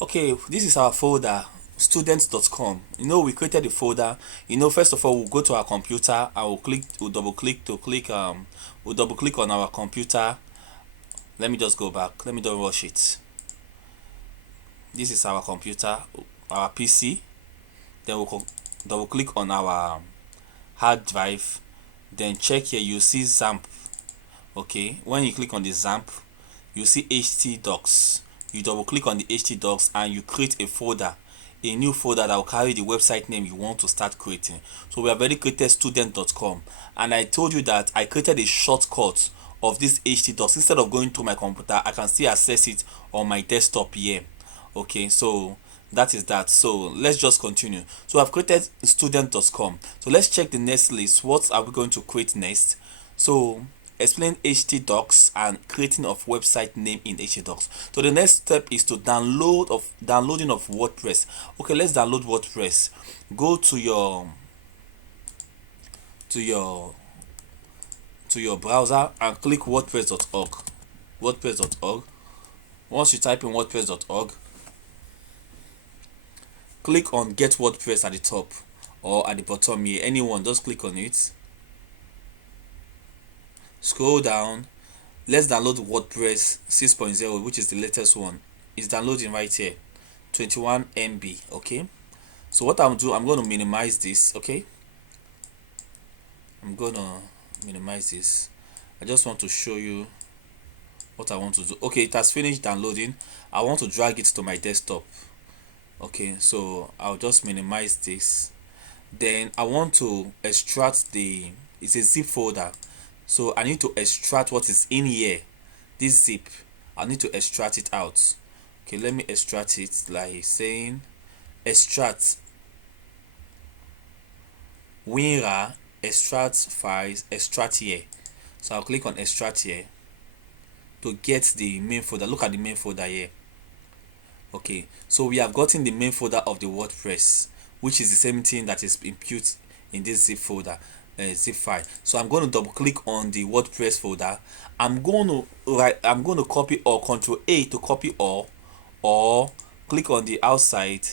Okay, this is our folder, students.com. We created the folder. First of all, we'll go to our computer and we'll double click to click we'll double click on our computer. Let me just go back. Let me don't rush it. This is our computer, our PC. Then we'll double click on our hard drive. Then check here, you see XAMPP. Okay, when you click on the XAMPP, you see htdocs. You double click on the htdocs and you create a folder, a new folder that will carry the website name you want to start creating. So we have already created student.com, and I told you that I created a shortcut of this htdocs. Instead of going to my computer, I can still access it on my desktop here. Okay, so that is that. So let's just continue. So I've created student.com. So let's check the next list. What are we going to create next? So explain htdocs and creating of website name in htdocs. So the next step is to downloading of WordPress. Okay, let's download WordPress. Go to your browser and click wordpress.org. wordpress.org. Once you type in wordpress.org, click on get WordPress at the top or at the bottom here, anyone, just click on it. Scroll down. Let's download WordPress 6.0, which is the latest one. It's downloading right here, 21 MB. Okay, so what I'm going to minimize this. Okay, I'm going to minimize this. I just want to show you what I want to do. Okay, it has finished downloading. I want to drag it to my desktop. Okay, so I'll just minimize this. Then I want to extract it's a zip folder, so I need to extract what is in here. This zip, I need to extract it out. Okay, let me extract it, like saying extract WinRAR, extract files, extract here. So I'll click on extract here to get the main folder. Look at the main folder here. Okay, so we have gotten the main folder of the WordPress, which is the same thing that is input in this zip folder, zip file. So I'm going to double click on the WordPress folder. I'm going to copy, or Control A to copy all, or click on the outside.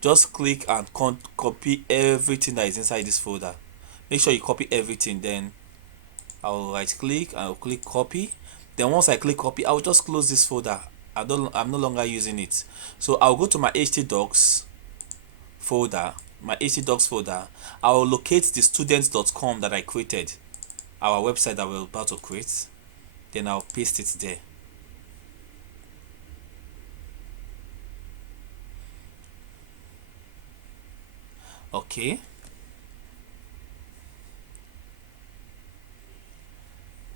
Just click and copy everything that is inside this folder. Make sure you copy everything. Then I'll right click and I'll click copy. Then once I click copy, I'll just close this folder. I'm no longer using it. So I'll go to my htdocs folder. I will locate the students.com that I created, our website that we're about to create. Then I'll paste it there. Okay,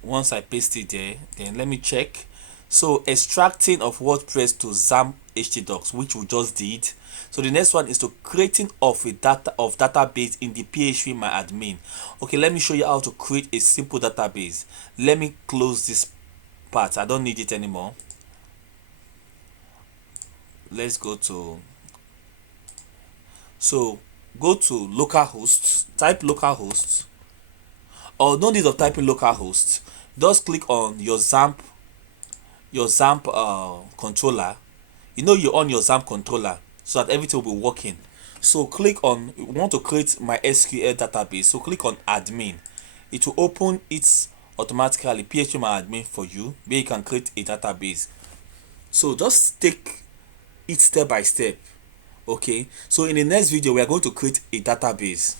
once I paste it there, then let me check. So extracting of WordPress to XAMPP htdocs, which we just did. So the next one is to creating of a database in the PHP my admin. Okay, let me show you how to create a simple database. Let me close this part. I don't need it anymore. Let's go to localhost. Type localhost, or no need of typing localhost. Just click on your XAMPP controller. You're on your XAMPP controller, so that everything will be working. So click on, you want to create my SQL database, so click on admin. It will open it automatically, PHP my admin for you, where you can create a database. So just take it step by step. Okay, so in the next video we are going to create a database.